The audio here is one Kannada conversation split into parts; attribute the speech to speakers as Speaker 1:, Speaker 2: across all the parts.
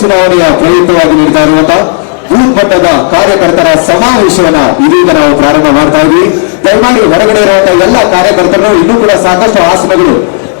Speaker 1: ಚುನಾವಣೆಯ ಪ್ರಯುಕ್ತವಾಗಿ ನೀಡ್ತಾ ಇರುವಂತಹ ಬೂತ್ ಮಟ್ಟದ ಕಾರ್ಯಕರ್ತರ ಸಮಾವೇಶವನ್ನ ಇದೀಗ ನಾವು ಪ್ರಾರಂಭ ಮಾಡ್ತಾ ಇದ್ವಿ. ದಯಮಾಡಿ ಹೊರಗಡೆ ಇರುವಂತಹ ಎಲ್ಲ ಕಾರ್ಯಕರ್ತರು ಇನ್ನೂ ಕೂಡ ಸಾಕಷ್ಟು ಆಸನಗಳು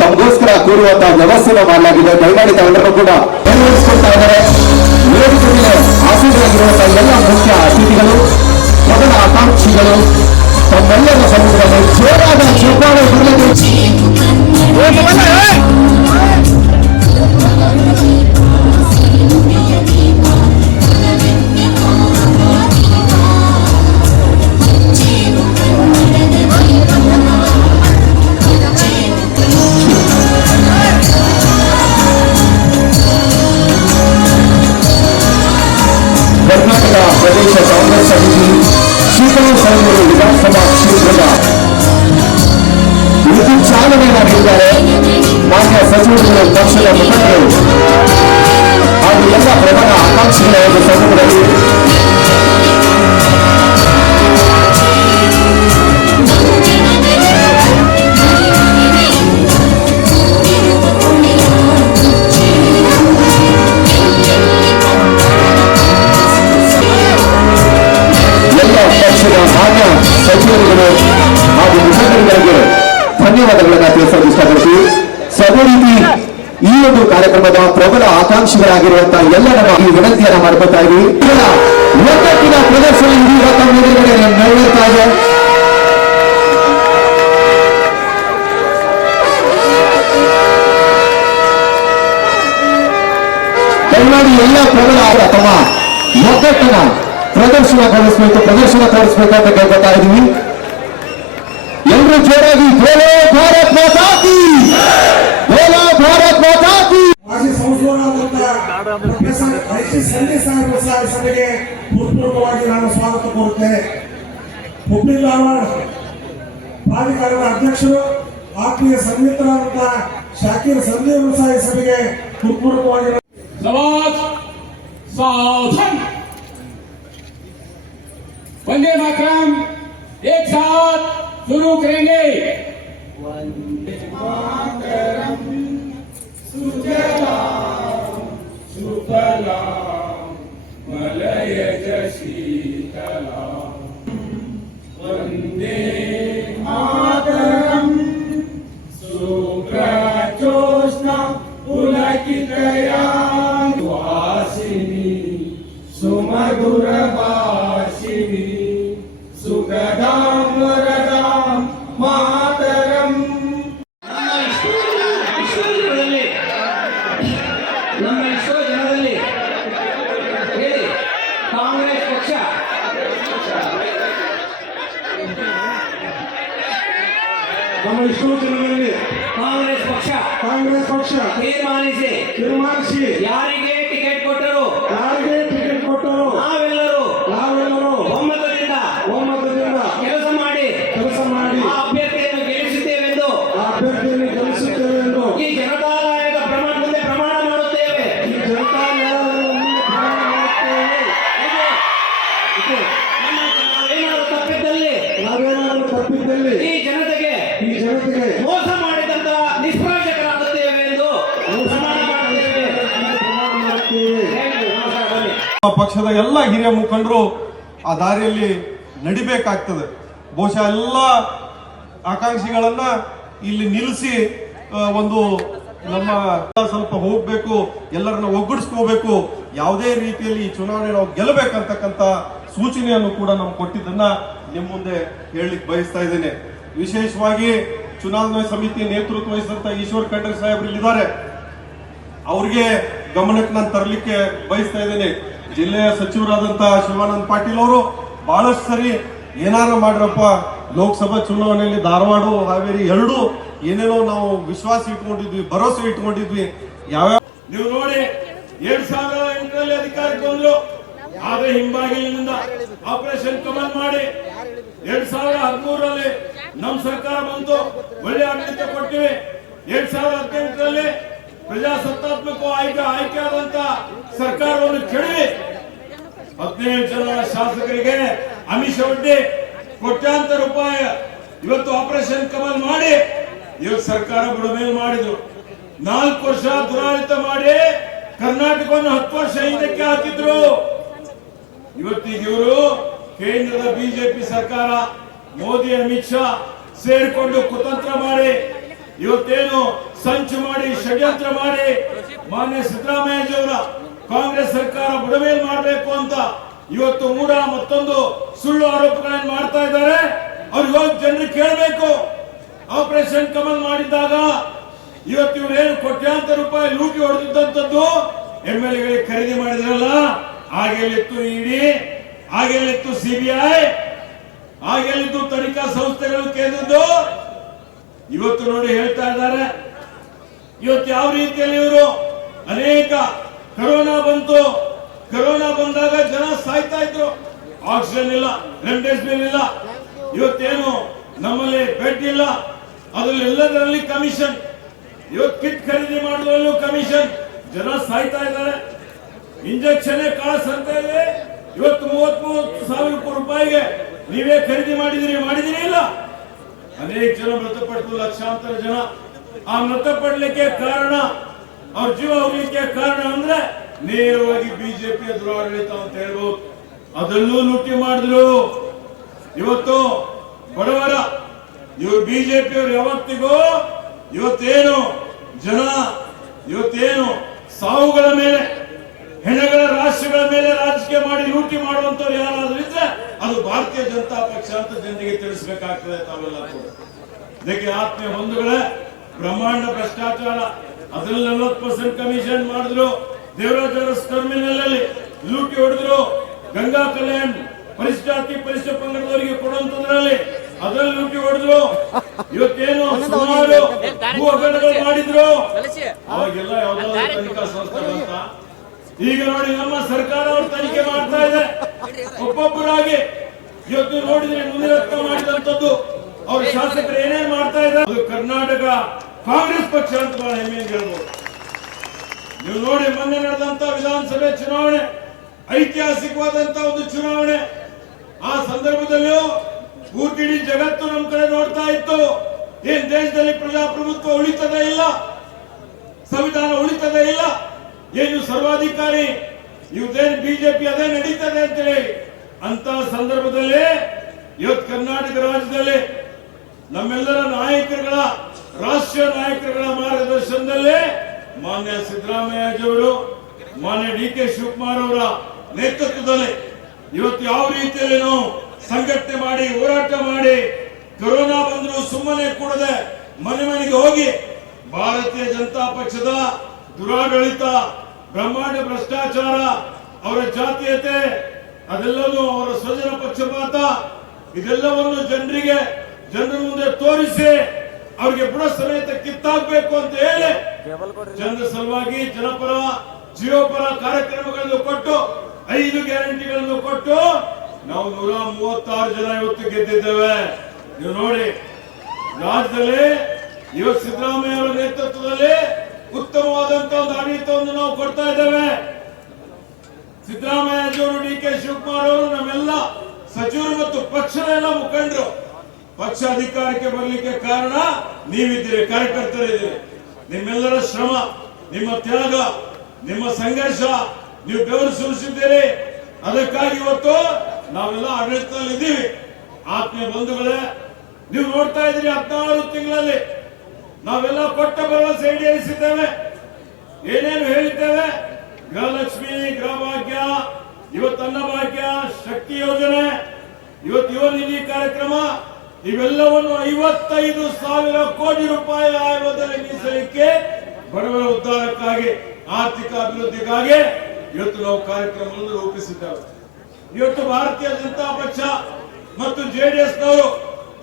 Speaker 1: ತಮಗೋಸ್ಕರ ಕೂರುವಂತಹ ವ್ಯವಸ್ಥೆನ ಮಾಡಲಾಗಿದೆ. ದಯಮಾಡಿ ತಾವೆಲ್ಲರೂ ಕೂಡ ನೆರವೇರಿಸಿಕೊಳ್ತಾ ಇದ್ದಾರೆ. ಎಲ್ಲ ಮುಖ್ಯ ಅತಿಥಿಗಳು, ಮೊದಲ ಆಕಾಂಕ್ಷಿಗಳು, ತಮ್ಮೆಲ್ಲರ ಸಮುದ್ರದಲ್ಲಿ ಜೋರಾದ ಚಪ್ಪಾಳೆ ಹಾಗೂ ಎಲ್ಲ ಪ್ರಧಾನ ಆಕಾಂಕ್ಷಿಗಳ ಒಂದು ಸಮ್ಮುಖದಲ್ಲಿ ಎಲ್ಲ ಪಕ್ಷದ ಮಾನ್ಯ ಸಚಿವರುಗಳು ಹಾಗೂ ಮುಖಂಡರುಗಳಿಗೆ ಧನ್ಯವಾದಗಳನ್ನ ತಿಳಿಸಲು ಇಷ್ಟಪಡ್ತೀವಿ ಸದೇ ರೀತಿ ಈ ಒಂದು ಕಾರ್ಯಕ್ರಮದ ಪ್ರಬಲ ಆಕಾಂಕ್ಷಿಗಳಾಗಿರುವಂತಹ ಎಲ್ಲ ನಮ್ಮ ಈ ವಿನಂತಿಯನ್ನ ಮಾಡ್ಕೊತಾ ಇದ್ದೀವಿ. ಪ್ರದರ್ಶನ ಎದುರುಗಡೆ ನಡೆಯುತ್ತಾ ಇದೆ. ದಯಮಾಡಿ ಎಲ್ಲ ಪ್ರಬಲ ಅಥವಾ ಒಗ್ಗಟ್ಟಿನ ಪ್ರದರ್ಶನ ತೋರಿಸ್ಬೇಕು ಪ್ರದರ್ಶನ ತೋರಿಸ್ಬೇಕು ಅಂತ ಕೇಳ್ಕೊತಾ ಇದೀವಿ ಎಲ್ಲರೂ ಜೋರಾಗಿ ಬೋಲೋ ಭಾರತ್ ಮಾತಾ ಕಿ ಬೋಲೋ ಭಾರತ್ ಮಾತಾ ಕಿ
Speaker 2: ಮಾಜಿ ಸಂಶೋಧನಾದಂತಹ ಪ್ರೊಫೆಸರ್ ಐ ಟಿ ಸಂದೇಶ ಸಾಹೇಬ್ ಸಭೆಗೆ ಹೃತ್ಪೂರ್ವಕವಾಗಿ ನಾನು ಸ್ವಾಗತ ಕೋರುತ್ತೇನೆ ಹುಬ್ಳಿ ಧಾರವಾಡ ಪ್ರಾಧಿಕಾರದ ಅಧ್ಯಕ್ಷರು ಆತ್ಮೀಯ ಸಂಗೀತರಾದಂತಹ ಶಾಕೀರ್ ಸಂದೇವ್ ಸಾಹೇಬ್ ಸಭೆಗೆ ಹೃತ್ಪೂರ್ವಕವಾಗಿ
Speaker 3: समाज सावधान वंदे मातरम एक साथ शुरू करेंगे सुमधुरभाषिणी सुगदां वरदां मातरम्
Speaker 4: ಇಷ್ಟೋ ಜನರಲ್ಲಿ ನಮ್ಮ ಇಷ್ಟೋ ಜನರಲ್ಲಿ ಹೇಳಿ ಕಾಂಗ್ರೆಸ್ ಪಕ್ಷ
Speaker 2: ನಮ್ಮ ಇಷ್ಟೋ ಜನರಲ್ಲಿ
Speaker 4: ಕಾಂಗ್ರೆಸ್ ಪಕ್ಷ
Speaker 2: ಕಾಂಗ್ರೆಸ್ ಪಕ್ಷ
Speaker 4: ತೀರ್ಮಾನಿಸಿ
Speaker 2: ತೀರ್ಮಾನಿಸಿ
Speaker 4: ಯಾರಿಗೆ
Speaker 5: ಪಕ್ಷದ ಎಲ್ಲ ಹಿರಿಯ ಮುಖಂಡರು ಆ ದಾರಿಯಲ್ಲಿ ನಡಿಬೇಕಾಗ್ತದೆ. ಬಹುಶಃ ಎಲ್ಲ ಆಕಾಂಕ್ಷಿಗಳನ್ನ ಇಲ್ಲಿ ನಿಲ್ಲಿಸಿ ಒಂದು ನಮ್ಮ ಸ್ವಲ್ಪ ಹೋಗ್ಬೇಕು, ಎಲ್ಲರನ್ನ ಒಗ್ಗೂಡಿಸ್ಕೋಬೇಕು, ಯಾವುದೇ ರೀತಿಯಲ್ಲಿ ಈ ಚುನಾವಣೆ ನಾವು ಗೆಲ್ಲಬೇಕಂತಕ್ಕಂತ ಸೂಚನೆಯನ್ನು ಕೂಡ ನಾವು ಕೊಟ್ಟಿದ್ದನ್ನ ನಿಮ್ಮ ಮುಂದೆ ಹೇಳಲಿಕ್ಕೆ ಬಯಸ್ತಾ ಇದ್ದೇನೆ. ವಿಶೇಷವಾಗಿ ಚುನಾವಣಾ ಸಮಿತಿ ನೇತೃತ್ವ ವಹಿಸಿದಂತ ಈಶ್ವರ್ ಖಂಡ್ರೆ ಸಾಹೇಬ್ರು ಇಲ್ಲಿದ್ದಾರೆ. ಅವ್ರಿಗೆ ಗಮನಕ್ಕೆ ನಾನು ತರಲಿಕ್ಕೆ ಬಯಸ್ತಾ ಇದ್ದೇನೆ. ಜಿಲ್ಲೆಯ ಸಚಿವರಾದಂತಹ ಶಿವಾನಂದ ಪಾಟೀಲ್ ಅವರು ಬಹಳಷ್ಟು ಸರಿ ಏನಾರ ಮಾಡ್ರಪ್ಪ, ಲೋಕಸಭಾ ಚುನಾವಣೆಯಲ್ಲಿ ಧಾರವಾಡ, ಹಾವೇರಿ ಎರಡು ಏನೇನೋ ನಾವು ವಿಶ್ವಾಸ ಇಟ್ಕೊಂಡಿದ್ವಿ, ಭರವಸೆ ಇಟ್ಕೊಂಡಿದ್ವಿ. ಯಾವ್ಯಾವ
Speaker 3: ನೀವು ನೋಡಿ, ಎರಡ್ ಸಾವಿರದ ಅಧಿಕಾರಕ್ಕೆ ಬಂದ್ರು. ಆದ್ರೆ ಹಿಂಬಾಗಿಲಿನಿಂದ ಆಪರೇಷನ್ ಕಮಲ್ ಮಾಡಿ ಎರಡ್ ಸಾವಿರದ ಹದಿಮೂರರಲ್ಲಿ ನಮ್ ಸರ್ಕಾರ ಬಂತು. ಒಳ್ಳೆ ಆಡಳಿತ ಕೊಟ್ಟಿವಿ. ಎರಡ್ ಸಾವಿರದ ಹದಿನೆಂಟರಲ್ಲಿ ಪ್ರಜಾಸತ್ತಾತ್ಮಕ ಆಯ್ಕೆ ಆಯ್ಕೆ ಆದಂತ ಸರ್ಕಾರವನ್ನು ಕೆಡವಿ. ಶಾಸಕರಿಗೆ ಅಮಿಷ ಒಡ್ಡಿ ಕೋಟ್ಯಾಂತರ ರೂಪಾಯಿ ಇವತ್ತು ಆಪರೇಷನ್ ಕಮಲ್ ಮಾಡಿ ಇವತ್ತು ಸರ್ಕಾರ ಬುಡಮೇಲ್ ಮಾಡಿದ್ರು. ನಾಲ್ಕು ವರ್ಷ ದುರಾಡಳಿತ ಮಾಡಿ ಕರ್ನಾಟಕವನ್ನು ಹತ್ತು ವರ್ಷ ಹಿಂದಕ್ಕೆ ಹಾಕಿದ್ರು. ಇವತ್ತಿಗೆ ಇವರು ಕೇಂದ್ರದ ಬಿಜೆಪಿ ಸರ್ಕಾರ, ಮೋದಿ ಅಮಿತ್ ಶಾ ಸೇರಿಕೊಂಡು ಕುತಂತ್ರ ಮಾಡಿ, ಇವತ್ತೇನು ಸಂಚು ಮಾಡಿ, ಷಡ್ಯಂತ್ರ ಮಾಡಿ ಮಾನ್ಯ ಸಿದ್ದರಾಮಯ್ಯಜಿಯವರ ಕಾಂಗ್ರೆಸ್ ಸರ್ಕಾರ ಬುಡಮೇಲ್ ಮಾಡಬೇಕು ಅಂತ ಇವತ್ತು ಮೂಡ ಮತ್ತೊಂದು ಸುಳ್ಳು ಆರೋಪಗಳನ್ನು ಮಾಡ್ತಾ ಇದ್ದಾರೆ. ಅವ್ರು ಇವಾಗ ಜನರು ಕೇಳಬೇಕು. ಆಪರೇಷನ್ ಕಮಲ್ ಮಾಡಿದ್ದಾಗ ಇವತ್ತು ಇವ್ರು ಏನು ಕೋಟ್ಯಾಂತರ ರೂಪಾಯಿ ಲೂಟಿ ಹೊಡೆದಿದ್ದಂಥದ್ದು ಎಂ ಎಲ್ ಎಗಳಿಗೆ ಖರೀದಿ ಮಾಡಿದ್ರಲ್ಲ ಹಾಗೆಲ್ಲಿತ್ತು ಇಡಿ ಹಾಗೆಲ್ಲಿತ್ತು ಸಿಬಿಐ ಹಾಗೆಲ್ಲಿದ್ದು ತನಿಖಾ ಸಂಸ್ಥೆಗಳು ಕೇಂದ್ರದ್ದು ಇವತ್ತು ನೋಡಿ ಹೇಳ್ತಾ ಇದ್ದಾರೆ. ಇವತ್ತು ಯಾವ ರೀತಿಯಲ್ಲಿ ಇವರು ಅನೇಕ ಕರೋನಾ ಬಂತು. ಕರೋನಾ ಬಂದಾಗ ಜನ ಸಾಯ್ತಾ ಇದ್ರು. ಆಕ್ಸಿಜನ್ ಇಲ್ಲ ರೆಮ್ಡೆಸಿವಿರ್ ಇಲ್ಲ. ಇವತ್ತೇನು ನಮ್ಮಲ್ಲಿ ಬೆಡ್ ಇಲ್ಲ. ಅದ್ರಲ್ಲಿ ಎಲ್ಲದರಲ್ಲಿ ಕಮಿಷನ್ ಇವತ್ತು ಕಿಟ್ ಖರೀದಿ ಮಾಡೋದ್ರಲ್ಲೂ ಕಮಿಷನ್ ಜನ ಸಾಯ್ತಾ ಇದ್ದಾರೆ. ಇಂಜೆಕ್ಷನ್ ಕಾಸು ಅಂತ ಇದೆ. ಇವತ್ತು ಮೂವತ್ ಮೂವತ್ತು ಸಾವಿರ ರೂಪಾಯಿಗೆ ನೀವೇ ಖರೀದಿ ಮಾಡಿದಿರಿ ಮಾಡಿದಿರಿ ಇಲ್ಲ. ಅನೇಕ ಜನ ಮೃತಪಟ್ಟು, ಲಕ್ಷಾಂತರ ಜನ ಆ ಮೃತಪಡ್ಲಿಕ್ಕೆ ಕಾರಣ, ಅವ್ರ ಜೀವ ಹೋಗ್ಲಿಕ್ಕೆ ಕಾರಣ ಅಂದ್ರೆ ನೇರವಾಗಿ ಬಿಜೆಪಿಯ ದುರಾಡಳಿತ ಅಂತ ಹೇಳ್ಬೋದು. ಅದಲ್ಲೂ ಲೂಟಿ ಮಾಡಿದ್ರು. ಇವತ್ತು ಬಡವರ, ಇವರು ಬಿಜೆಪಿಯವರು ಯಾವತ್ತಿಗೂ ಇವತ್ತೇನು ಜನ, ಇವತ್ತೇನು ಸಾವುಗಳ ಮೇಲೆ, ಹೆಣಗಳ ರಾಷ್ಟ್ರಗಳ ಮೇಲೆ ರಾಜಕೀಯ ಮಾಡಿ ಲೂಟಿ ಮಾಡುವಂತವ್ರು ಯಾರಾದ್ರೂ ಇದ್ರೆ ಅದು ಭಾರತೀಯ ಜನತಾ ಪಕ್ಷ ಅಂತ ಜನರಿಗೆ ತಿಳಿಸಬೇಕಾಗ್ತದೆ ತಾವೆಲ್ಲ ಇದಕ್ಕೆ ಆತ್ಮೀಯ ಬಂಧುಗಳೇ, ಬ್ರಹ್ಮಾಂಡ ಭ್ರಷ್ಟಾಚಾರ, ಅದ್ರಲ್ಲಿ ನಲವತ್ತು ಪರ್ಸೆಂಟ್ ಕಮಿಷನ್ ಮಾಡಿದ್ರು. ದೇವರಾಜ ಸ್ಕರ್ಮಿನಲ್ಲಲ್ಲಿ ಟರ್ಮಿನಲ್ ಅಲ್ಲಿ ಲೂಟಿ ಹೊಡೆದ್ರು ಗಂಗಾ ಕಲ್ಯಾಣ್ ಪರಿಷ್ಠಾತಿ ಪರಿಷ್ಠ ಪಂಗಡದವರಿಗೆ ಕೊಡುವಂತದ್ರಲ್ಲಿ ಅದ್ರಲ್ಲಿ ಲೂಟಿ ಹೊಡೆದ್ರು. ಇವತ್ತೇನು ಸುಮಾರು ಭೂ ಹಗರಣಗಳು ಮಾಡಿದ್ರು. ಅವಾಗೆಲ್ಲ ಯಾವ್ದಾದ್ರು ತನಿಖಾ ಸಂಸ್ಥೆ ಅಂತ. ಈಗ ನೋಡಿ ನಮ್ಮ ಸರ್ಕಾರ ಅವರು ತನಿಖೆ ಮಾಡ್ತಾ ಇದೆ. ಒಬ್ಬೊಬ್ಬರಾಗಿ ಇವತ್ತು ನೋಡಿದ್ರೆ ಮುನಿರತ್ನ ಮಾಡಿದಂತದ್ದು ಅವ್ರ ಶಾಸಕರು ಏನೇನ್ ಮಾಡ್ತಾ ಇದ್ದಾರೆ? ಅದು ಕರ್ನಾಟಕ ಕಾಂಗ್ರೆಸ್ ಪಕ್ಷ ಅಂತ ಬಹಳ ಹೆಮ್ಮೆಯಿಂದ ಹೇಳ್ಬೋದು. ನೀವು ನೋಡಿ ಮೊನ್ನೆ ನಡೆದಂತ ವಿಧಾನಸಭೆ ಚುನಾವಣೆ, ಐತಿಹಾಸಿಕವಾದಂತ ಒಂದು ಚುನಾವಣೆ. ಆ ಸಂದರ್ಭದಲ್ಲೂ ಇಡೀ ಜಗತ್ತು ನಮ್ಮ ಕಡೆ ನೋಡ್ತಾ ಇತ್ತು. ಏನ್ ದೇಶದಲ್ಲಿ ಪ್ರಜಾಪ್ರಭುತ್ವ ಉಳಿತದೇ ಇಲ್ಲ? ಸಂವಿಧಾನ ಉಳಿತದೇ ಇಲ್ಲ? ಏನು ಸರ್ವಾಧಿಕಾರಿ? ಇವತ್ತೇನು ಬಿಜೆಪಿ ಅದೇ ನಡೀತದೆ ಅಂತೇಳಿ. ಅಂತ ಸಂದರ್ಭದಲ್ಲಿ ಇವತ್ತು ಕರ್ನಾಟಕ ರಾಜ್ಯದಲ್ಲಿ ನಮ್ಮೆಲ್ಲರ ನಾಯಕರುಗಳ, ರಾಷ್ಟ್ರೀಯ ನಾಯಕರುಗಳ ಮಾರ್ಗದರ್ಶನದಲ್ಲಿ ಮಾನ್ಯ ಸಿದ್ದರಾಮಯ್ಯಜಿಯವರು ಮಾನ್ಯ ಡಿ ಕೆ ಶಿವಕುಮಾರ್ ಅವರ ನೇತೃತ್ವದಲ್ಲಿ ಇವತ್ತು ಯಾವ ರೀತಿಯಲ್ಲಿ ನಾವು ಸಂಘಟನೆ ಮಾಡಿ, ಹೋರಾಟ ಮಾಡಿ, ಕೊರೋನಾ ಬಂದ್ರು ಸುಮ್ಮನೆ ಕೂಡದೆ ಮನೆ ಮನೆಗೆ ಹೋಗಿ ಭಾರತೀಯ ಜನತಾ ಪಕ್ಷದ ದುರಾಡಳಿತ, ಬ್ರಹ್ಮಾಂಡ ಭ್ರಷ್ಟಾಚಾರ, ಅವರ ಜಾತೀಯತೆ ಅದೆಲ್ಲವೂ ಅವರ ಸ್ವಜನ ಪಕ್ಷಪಾತ, ಇದೆಲ್ಲವನ್ನು ಜನರಿಗೆ, ಜನರ ಮುಂದೆ ತೋರಿಸಿ, ಅವ್ರಿಗೆ ಬುಡ ಸಮೇತ ಕಿತ್ತಾಗಬೇಕು ಅಂತ ಹೇಳಿ ಜನರ ಸಲುವಾಗಿ ಜನಪರ ಜೀವಪರ ಕಾರ್ಯಕ್ರಮಗಳನ್ನು ಕೊಟ್ಟು, ಐದು ಗ್ಯಾರಂಟಿಗಳನ್ನು ಕೊಟ್ಟು, ನಾವು ನೂರ ಮೂವತ್ತಾರು ಜನ ಇವತ್ತು ಗೆದ್ದಿದ್ದೇವೆ. ನೀವು ನೋಡಿ, ರಾಜ್ಯದಲ್ಲಿ ಇವತ್ತು ಸಿದ್ದರಾಮಯ್ಯ ಅವರ ನೇತೃತ್ವದಲ್ಲಿ ಉತ್ತಮವಾದಂತಹ ಒಂದು ಆಡಳಿತವನ್ನು ನಾವು ಕೊಡ್ತಾ ಇದ್ದೇವೆ. ಸಿದ್ದರಾಮಯ್ಯಜಿಯವರು ಡಿ ಕೆ ಶಿವಕುಮಾರ್ ಅವರು ನಮ್ಮೆಲ್ಲ ಸಚಿವರು ಮತ್ತು ಪಕ್ಷದ ಎಲ್ಲ ಮುಖಂಡರು. ಪಕ್ಷ ಅಧಿಕಾರಕ್ಕೆ ಬರಲಿಕ್ಕೆ ಕಾರಣ ನೀವಿದ್ದೀರಿ, ಕಾರ್ಯಕರ್ತರಿದ್ದೀರಿ. ನಿಮ್ಮೆಲ್ಲರ ಶ್ರಮ, ನಿಮ್ಮ ತ್ಯಾಗ, ನಿಮ್ಮ ಸಂಘರ್ಷ ನೀವು ಬೆವರು ಸುರಿಸಿದ್ದೀರಿ. ಅದಕ್ಕಾಗಿ ಇವತ್ತು ನಾವೆಲ್ಲ ಆಡಳಿತದಲ್ಲಿ ಇದ್ದೀವಿ ಆತ್ಮೀಯ ಬಂಧುಗಳೇ, ನೀವು ನೋಡ್ತಾ ಇದ್ದೀರಿ ಹದಿನಾರು ತಿಂಗಳಲ್ಲಿ ನಾವೆಲ್ಲ ಕೊಟ್ಟ ಭರವಸೆ ಈಡೇರಿಸಿದ್ದೇವೆ. ಏನೇನು ಹೇಳಿದ್ದೇವೆ? ಗೃಹಲಕ್ಷ್ಮಿ, ಗೃಹಭಾಗ್ಯ, ಇವತ್ತು ಅನ್ನಭಾಗ್ಯ, ಶಕ್ತಿ ಯೋಜನೆ, ಇವತ್ತು ಯುವ ನಿಧಿ ಕಾರ್ಯಕ್ರಮ ಇವೆಲ್ಲವನ್ನು ಐವತ್ತೈದು ಸಾವಿರ ಕೋಟಿ ರೂಪಾಯಿ ಆಯೋಗದಲ್ಲಿ ಮೀಸಲಿಕ್ಕೆ ಬಡವರ ಉದ್ಧಾರಕ್ಕಾಗಿ, ಆರ್ಥಿಕ ಅಭಿವೃದ್ಧಿಗಾಗಿ ಇವತ್ತು ನಾವು ಕಾರ್ಯಕ್ರಮವನ್ನು ರೂಪಿಸಿದ್ದೇವೆ. ಇವತ್ತು ಭಾರತೀಯ ಜನತಾ ಪಕ್ಷ ಮತ್ತು ಜೆಡಿಎಸ್ನವರು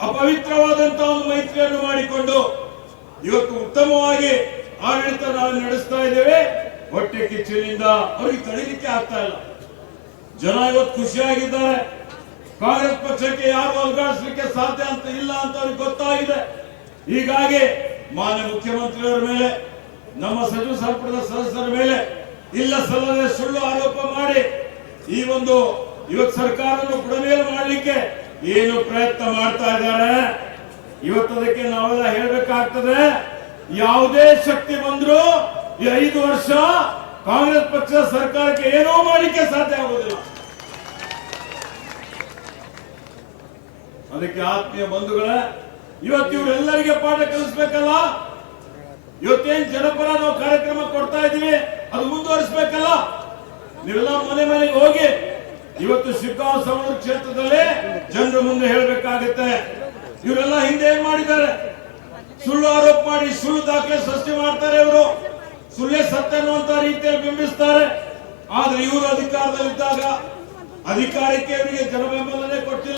Speaker 3: ಅಪವಿತ್ರವಾದಂತಹ ಒಂದು ಮೈತ್ರಿಯನ್ನು ಮಾಡಿಕೊಂಡು ಇವತ್ತು ಉತ್ತಮವಾಗಿ ಆಡಳಿತ ನಾವು ನಡೆಸ್ತಾ ಇದ್ದೇವೆ. ಹೊಟ್ಟೆ ಕಿಚ್ಚಿನಿಂದ ಅವರಿಗೆ ತಡೀಲಿಕ್ಕೆ ಆಗ್ತಾ ಇಲ್ಲ. ಜನ ಇವತ್ತು ಖುಷಿಯಾಗಿದ್ದಾರೆ. ಕಾಂಗ್ರೆಸ್ ಪಕ್ಷಕ್ಕೆ ಯಾರು ಅವಕಾಶಕ್ಕೆ ಸಾಧ್ಯ ಅಂತ ಇಲ್ಲ ಅಂತ ಅವ್ರಿಗೆ ಗೊತ್ತಾಗಿದೆ. ಹೀಗಾಗಿ ಮಾನ್ಯ ಮುಖ್ಯಮಂತ್ರಿಯವರ ಮೇಲೆ, ನಮ್ಮ ಸಚಿವ ಸಂಪುಟದ ಸದಸ್ಯರ ಮೇಲೆ ಇಲ್ಲ ಸಲ್ಲದೆ ಸುಳ್ಳು ಆರೋಪ ಮಾಡಿ ಈ ಒಂದು ಇವತ್ತು ಸರ್ಕಾರವನ್ನು ಕುಡಮೇಲು ಮಾಡಲಿಕ್ಕೆ ಏನು ಪ್ರಯತ್ನ ಮಾಡ್ತಾ ಇದ್ದಾರೆ? ಇವತ್ತು ಅದಕ್ಕೆ ನಾವೆಲ್ಲ ಹೇಳಬೇಕಾಗ್ತದೆ, ಯಾವುದೇ ಶಕ್ತಿ ಬಂದರೂ ಈ ಐದು ವರ್ಷ ಕಾಂಗ್ರೆಸ್ ಪಕ್ಷ ಸರ್ಕಾರಕ್ಕೆ ಏನೋ ಮಾಡಲಿಕ್ಕೆ ಸಾಧ್ಯ ಆಗುವುದಿಲ್ಲ. ಅದಕ್ಕೆ ಆತ್ಮೀಯ ಬಂಧುಗಳ, ಇವತ್ತು ಇವರೆಲ್ಲರಿಗೆ ಪಾಠ ಕಲಿಸ್ಬೇಕಲ್ಲ ಇವತ್ತೇನ್ ಜನಪರ ನಾವು ಕಾರ್ಯಕ್ರಮ ಕೊಡ್ತಾ ಇದೀವಿ ಅದು ಮುಂದುವರಿಸಬೇಕಲ್ಲ? ನೀವೆಲ್ಲ ಮನೆ ಮನೆಗೆ ಹೋಗಿ, ಇವತ್ತು ಸಮುದ್ರ ಕ್ಷೇತ್ರದಲ್ಲಿ ಜನರು ಮುಂದೆ ಹೇಳಬೇಕಾಗುತ್ತೆ. ಇವರೆಲ್ಲ ಹಿಂದೆ ಏನ್ ಮಾಡಿದ್ದಾರೆ? ಸುಳ್ಳು ಆರೋಪ ಮಾಡಿ, ಸುಳ್ಳು ದಾಖಲೆ ಸೃಷ್ಟಿ ಮಾಡ್ತಾರೆ ಇವರು. ಸುಳ್ಳೆ ಸತ್ಯ ಅನ್ನುವಂತ ರೀತಿಯಲ್ಲಿ ಬಿಂಬಿಸ್ತಾರೆ. ಆದ್ರೆ ಇವರು ಅಧಿಕಾರದಲ್ಲಿದ್ದಾಗ ಅಧಿಕಾರಕ್ಕೆ ಇವರಿಗೆ ಜನ ಬೆಂಬಲನೇ ಕೊಟ್ಟಿಲ್ಲ.